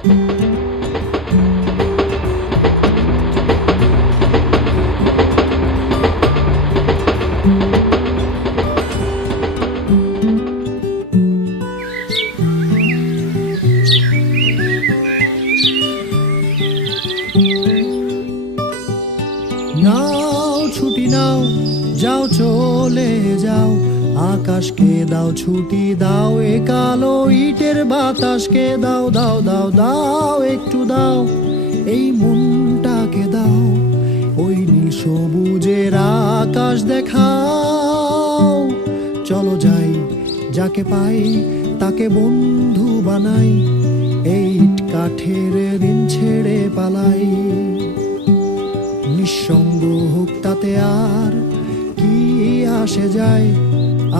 নাও ছুটি নাও, যাও চলে যাও, আকাশকে দাও ছুটি দাও, এ কালো ইটের বাতাসকে দাও দাও দাও দাও একটু দাও, এই মনটাকে দাও, ওই নীল সবুজের আকাশ দেখাও। চলো যাই, যাকে পাই তাকে বন্ধু বানাই, এই ইট কাঠের দিন ছেড়ে পালাই। নিঃসঙ্গ হোক তাতে আর কি আসে যায়,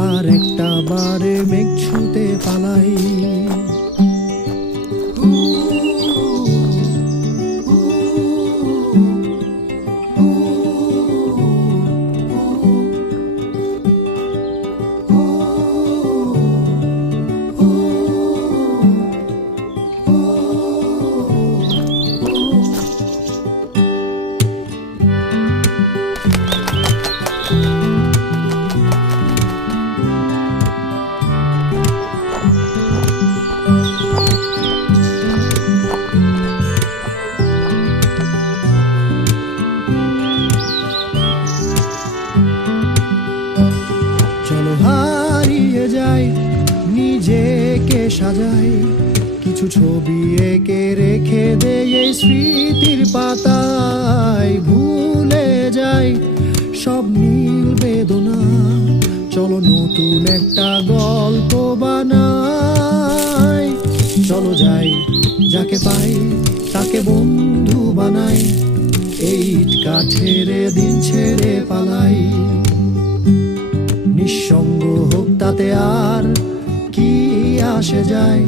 আর একটা বারে মেঘ ছুঁতে পালাই। চলো হারিয়ে যাই, নিজেকে সাজাই, কিছু ছবি এঁকে রেখে দেই এই স্মৃতির পাতায়। ভুলে যাই সব নীল বেদনা, চলো নতুন একটা গল্প বানাই। চলো যাই, যাকে পাই তাকে বন্ধু বানাই, এই ইট কাঠের দিন ছেড়ে পালাই। নিঃসঙ্গ হোক তাতে আর কি আসে যায়,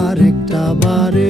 আর একটা বারে